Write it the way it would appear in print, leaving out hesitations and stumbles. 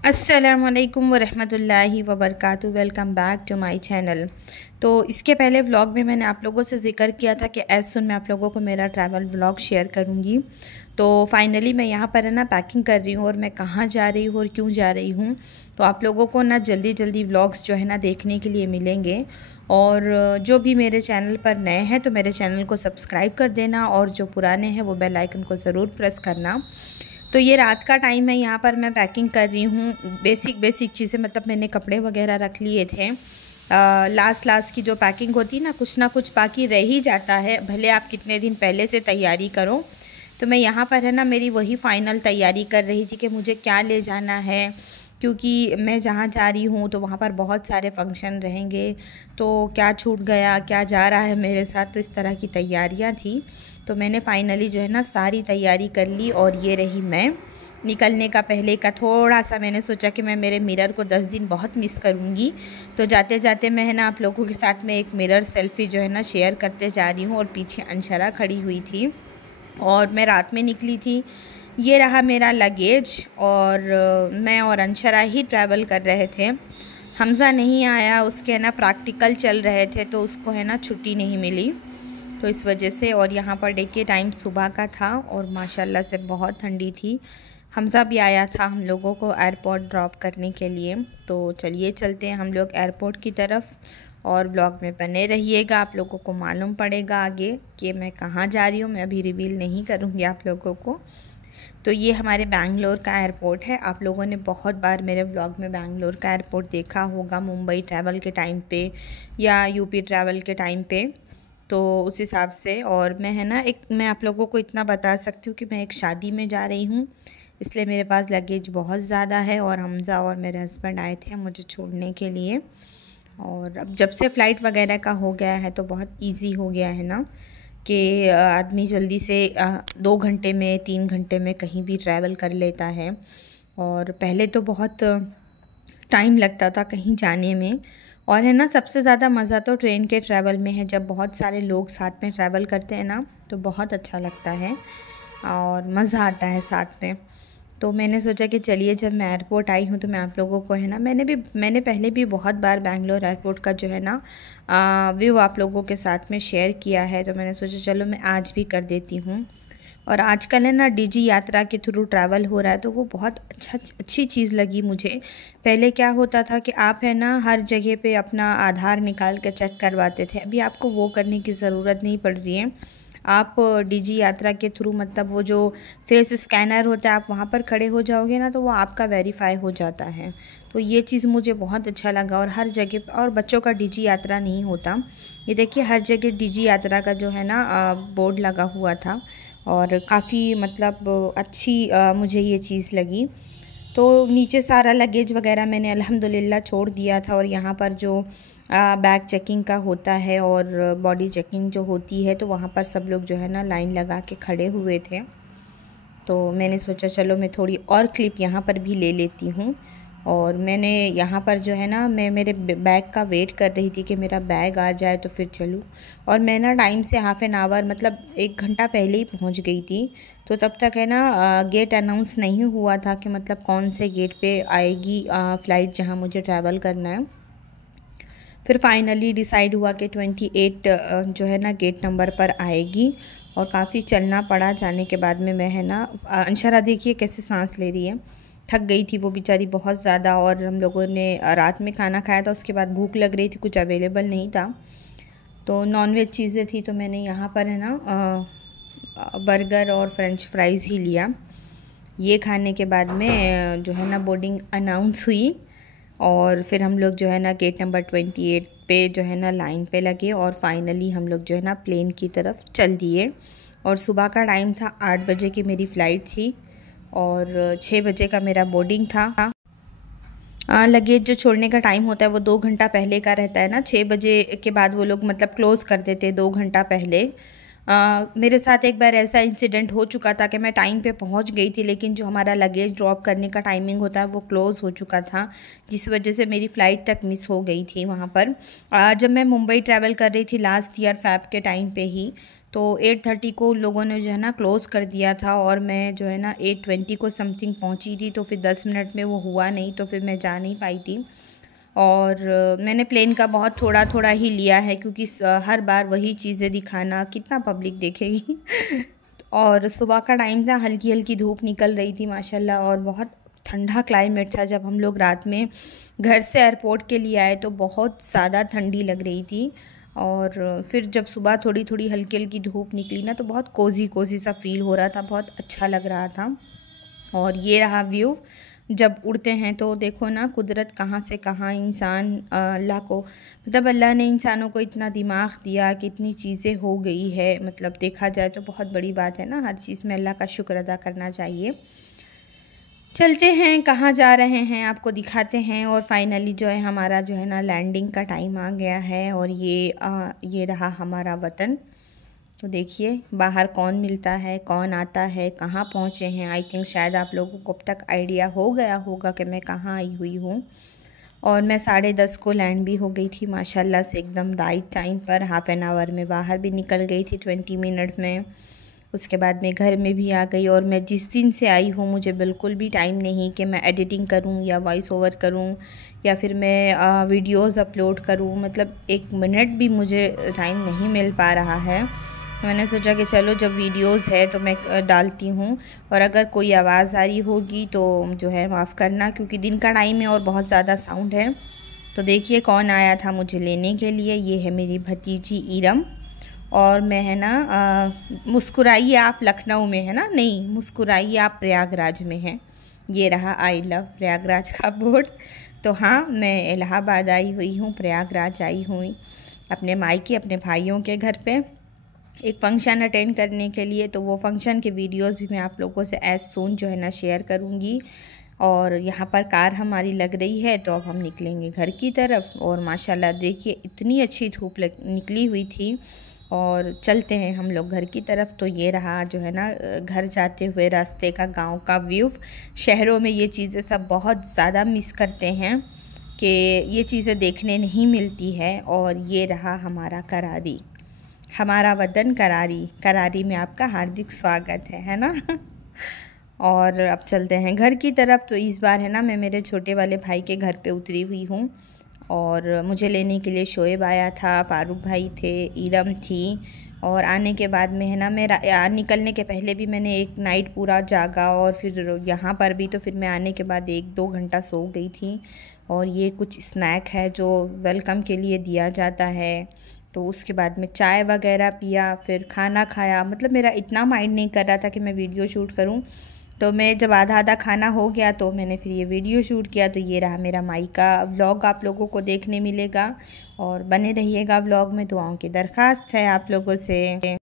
अस्सलामुअलैकुम वरहमतुल्लाहि वबरकातुहू। Welcome back to my channel. तो इसके पहले व्लॉग में मैंने आप लोगों से ज़िक्र किया था कि एज़ सुन मैं आप लोगों को मेरा ट्रैवल व्लॉग शेयर करूंगी। तो फाइनली मैं यहाँ पर है ना पैकिंग कर रही हूँ और मैं कहाँ जा रही हूँ और क्यों जा रही हूँ। तो आप लोगों को ना जल्दी जल्दी व्लॉग्स जो है ना देखने के लिए मिलेंगे। और जो भी मेरे चैनल पर नए हैं तो मेरे चैनल को सब्सक्राइब कर देना, और जो पुराने हैं वो बेल आइकन को ज़रूर प्रेस करना। तो ये रात का टाइम है, यहाँ पर मैं पैकिंग कर रही हूँ। बेसिक चीज़ें, मतलब मैंने कपड़े वगैरह रख लिए थे। लास्ट की जो पैकिंग होती है ना कुछ बाकी रह ही जाता है, भले आप कितने दिन पहले से तैयारी करो। तो मैं यहाँ पर है ना मेरी वही फ़ाइनल तैयारी कर रही थी कि मुझे क्या ले जाना है, क्योंकि मैं जहाँ जा रही हूँ तो वहाँ पर बहुत सारे फंक्शन रहेंगे। तो क्या छूट गया, क्या जा रहा है मेरे साथ, तो इस तरह की तैयारियाँ थी। तो मैंने फ़ाइनली जो है ना सारी तैयारी कर ली, और ये रही मैं। निकलने का पहले का थोड़ा सा मैंने सोचा कि मैं मेरे मिरर को 10 दिन बहुत मिस करूँगी। तो जाते जाते मैं है ना आप लोगों के साथ में एक मिरर सेल्फ़ी जो है ना शेयर करते जा रही हूँ। और पीछे अंशरा खड़ी हुई थी और मैं रात में निकली थी। ये रहा मेरा लगेज, और मैं और अंशरा ही ट्रैवल कर रहे थे। हमज़ा नहीं आया, उसके है ना प्रैक्टिकल चल रहे थे तो उसको है ना छुट्टी नहीं मिली, तो इस वजह से। और यहाँ पर देखिए टाइम सुबह का था और माशाल्लाह से बहुत ठंडी थी। हमज़ा भी आया था हम लोगों को एयरपोर्ट ड्रॉप करने के लिए। तो चलिए चलते हैं हम लोग एयरपोर्ट की तरफ, और ब्लॉग में बने रहिएगा। आप लोगों को मालूम पड़ेगा आगे कि मैं कहाँ जा रही हूँ। मैं अभी रिवील नहीं करूँगी आप लोगों को। तो ये हमारे बैंगलोर का एयरपोर्ट है। आप लोगों ने बहुत बार मेरे ब्लॉग में बैंगलोर का एयरपोर्ट देखा होगा, मुंबई ट्रैवल के टाइम पे या यूपी ट्रैवल के टाइम पे। तो उस हिसाब से, और मैं है ना मैं आप लोगों को इतना बता सकती हूँ कि मैं एक शादी में जा रही हूँ, इसलिए मेरे पास लगेज बहुत ज़्यादा है। और हमज़ा और मेरे हस्बैंड आए थे मुझे छोड़ने के लिए। और अब जब से फ़्लाइट वगैरह का हो गया है तो बहुत इजी हो गया है ना कि आदमी जल्दी से 2 घंटे में 3 घंटे में कहीं भी ट्रैवल कर लेता है। और पहले तो बहुत टाइम लगता था कहीं जाने में। और है ना सबसे ज़्यादा मज़ा तो ट्रेन के ट्रैवल में है, जब बहुत सारे लोग साथ में ट्रैवल करते हैं ना तो बहुत अच्छा लगता है और मज़ा आता है साथ में। तो मैंने सोचा कि चलिए जब मैं एयरपोर्ट आई हूँ तो मैं आप लोगों को है ना मैंने पहले भी बहुत बार बैंगलोर एयरपोर्ट का जो है ना व्यू आप लोगों के साथ में शेयर किया है। तो मैंने सोचा चलो मैं आज भी कर देती हूँ। और आजकल है ना डिजी यात्रा के थ्रू ट्रैवल हो रहा है, तो वो बहुत अच्छी चीज़ लगी मुझे। पहले क्या होता था कि आप है ना हर जगह पे अपना आधार निकाल के चेक करवाते थे, अभी आपको वो करने की ज़रूरत नहीं पड़ रही है। आप डिजी यात्रा के थ्रू, मतलब वो जो फेस स्कैनर होता है, आप वहाँ पर खड़े हो जाओगे ना तो वो आपका वेरीफाई हो जाता है। तो ये चीज़ मुझे बहुत अच्छा लगा। और हर जगह, और बच्चों का डिजी यात्रा नहीं होता, ये देखिए हर जगह डिजी यात्रा का जो है ना बोर्ड लगा हुआ था। और काफ़ी मतलब अच्छी मुझे ये चीज़ लगी। तो नीचे सारा लगेज वगैरह मैंने अल्हम्दुलिल्लाह छोड़ दिया था। और यहाँ पर जो बैग चेकिंग का होता है और बॉडी चेकिंग जो होती है, तो वहाँ पर सब लोग जो है ना लाइन लगा के खड़े हुए थे। तो मैंने सोचा चलो मैं थोड़ी और क्लिप यहाँ पर भी ले लेती हूँ। और मैंने यहाँ पर जो है ना मैं मेरे बैग का वेट कर रही थी कि मेरा बैग आ जाए तो फिर चलूँ। और मैं ना टाइम से हाफ़ एन आवर, मतलब 1 घंटा पहले ही पहुँच गई थी। तो तब तक है ना गेट अनाउंस नहीं हुआ था कि मतलब कौन से गेट पे आएगी फ़्लाइट जहाँ मुझे ट्रैवल करना है। फिर फाइनली डिसाइड हुआ कि 28 जो है ना गेट नंबर पर आएगी। और काफ़ी चलना पड़ा। जाने के बाद में मैं है ना अंशरा देखिए कैसे सांस ले रही है, थक गई थी वो बेचारी बहुत ज़्यादा। और हम लोगों ने रात में खाना खाया था, उसके बाद भूख लग रही थी, कुछ अवेलेबल नहीं था तो नॉनवेज चीज़ें थी। तो मैंने यहाँ पर है ना बर्गर और फ्रेंच फ्राइज़ ही लिया। ये खाने के बाद में जो है ना बोर्डिंग अनाउंस हुई। और फिर हम लोग जो है ना गेट नंबर 28 पे जो है ना लाइन पे लगे, और फाइनली हम लोग जो है ना प्लेन की तरफ चल दिए। और सुबह का टाइम था, 8 बजे की मेरी फ़्लाइट थी और 6 बजे का मेरा बोर्डिंग था। लगेज जो छोड़ने का टाइम होता है वो 2 घंटा पहले का रहता है ना, 6 बजे के बाद वो लोग मतलब क्लोज़ कर देते हैं 2 घंटा पहले। मेरे साथ एक बार ऐसा इंसिडेंट हो चुका था कि मैं टाइम पे पहुंच गई थी, लेकिन जो हमारा लगेज ड्रॉप करने का टाइमिंग होता है वो क्लोज़ हो चुका था, जिस वजह से मेरी फ़्लाइट तक मिस हो गई थी वहाँ पर। जब मैं मुंबई ट्रैवल कर रही थी लास्ट ईयर फ़ैब के टाइम पे ही, तो 8:30 को उन लोगों ने जो है ना क्लोज़ कर दिया था और मैं जो है ना 8:20 को समथिंग पहुंची थी। तो फिर 10 मिनट में वो हुआ नहीं, तो फिर मैं जा नहीं पाई थी। और मैंने प्लेन का बहुत थोड़ा थोड़ा ही लिया है, क्योंकि हर बार वही चीज़ें दिखाना कितना पब्लिक देखेगी। और सुबह का टाइम था, हल्की हल्की धूप निकल रही थी माशाल्लाह, और बहुत ठंडा क्लाइमेट था। जब हम लोग रात में घर से एयरपोर्ट के लिए आए तो बहुत ज़्यादा ठंडी लग रही थी। और फिर जब सुबह थोड़ी थोड़ी हल्की हल्की धूप निकली ना, तो बहुत कोज़ी कोज़ी सा फील हो रहा था, बहुत अच्छा लग रहा था। और ये रहा व्यू। जब उड़ते हैं तो देखो ना, कुदरत कहाँ से कहाँ इंसान अल्लाह को, मतलब अल्लाह ने इंसानों को इतना दिमाग दिया कि इतनी चीज़ें हो गई है। मतलब देखा जाए तो बहुत बड़ी बात है ना, हर चीज़ में अल्लाह का शुक्र अदा करना चाहिए। चलते हैं, कहाँ जा रहे हैं आपको दिखाते हैं। और फाइनली जो है हमारा जो है ना लैंडिंग का टाइम आ गया है, और ये रहा हमारा वतन। तो देखिए बाहर कौन मिलता है, कौन आता है, कहाँ पहुँचे हैं। आई थिंक शायद आप लोगों को अब तक आइडिया हो गया होगा कि मैं कहाँ आई हुई हूँ। और मैं 10:30 को लैंड भी हो गई थी माशाल्लाह से, एकदम राइट टाइम पर। हाफ़ एन आवर में बाहर भी निकल गई थी, 20 मिनट में। उसके बाद मैं घर में भी आ गई। और मैं जिस दिन से आई हूँ मुझे बिल्कुल भी टाइम नहीं कि मैं एडिटिंग करूँ या वॉइस ओवर करूँ या फिर मैं वीडियोस अपलोड करूँ। मतलब 1 मिनट भी मुझे टाइम नहीं मिल पा रहा है। तो मैंने सोचा कि चलो जब वीडियोस है तो मैं डालती हूँ। और अगर कोई आवाज़ आ रही होगी तो जो है माफ़ करना, क्योंकि दिन का टाइम है और बहुत ज़्यादा साउंड है। तो देखिए कौन आया था मुझे लेने के लिए। ये है मेरी भतीजी इरम। और मैं है ना मुस्कुराइए आप लखनऊ में है ना, नहीं मुस्कुराइए आप प्रयागराज में हैं। ये रहा आई लव प्रयागराज का बोर्ड। तो हाँ, मैं इलाहाबाद आई हुई हूँ, प्रयागराज आई हुई अपने मायके, अपने भाइयों के घर पे एक फ़ंक्शन अटेंड करने के लिए। तो वो फ़ंक्शन के वीडियोस भी मैं आप लोगों से एज़ सून जो है ना शेयर करूँगी। और यहाँ पर कार हमारी लग रही है, तो अब हम निकलेंगे घर की तरफ। और माशाल्लाह देखिए इतनी अच्छी धूप निकली हुई थी। और चलते हैं हम लोग घर की तरफ। तो ये रहा जो है ना घर जाते हुए रास्ते का गांव का व्यू। शहरों में ये चीज़ें सब बहुत ज़्यादा मिस करते हैं कि ये चीज़ें देखने नहीं मिलती है। और ये रहा हमारा करारी, हमारा वतन करारी। करारी में आपका हार्दिक स्वागत है ना। और अब चलते हैं घर की तरफ। तो इस बार है ना मैं मेरे छोटे वाले भाई के घर पे उतरी हुई हूँ। और मुझे लेने के लिए शोएब आया था, फारूक भाई थे, इरम थी। और आने के बाद में है ना मैं निकलने के पहले भी मैंने एक नाइट पूरा जागा। और फिर यहाँ पर भी तो फिर मैं आने के बाद 1-2 घंटा सो गई थी। और ये कुछ स्नैक है जो वेलकम के लिए दिया जाता है। तो उसके बाद में चाय वगैरह पिया, फिर खाना खाया। मतलब मेरा इतना माइंड नहीं कर रहा था कि मैं वीडियो शूट करूं। तो मैं जब आधा आधा खाना हो गया तो मैंने फिर ये वीडियो शूट किया। तो ये रहा मेरा माई का व्लॉग, आप लोगों को देखने मिलेगा। और बने रहिएगा व्लॉग में, दुआओं की दरख्वास्त है आप लोगों से।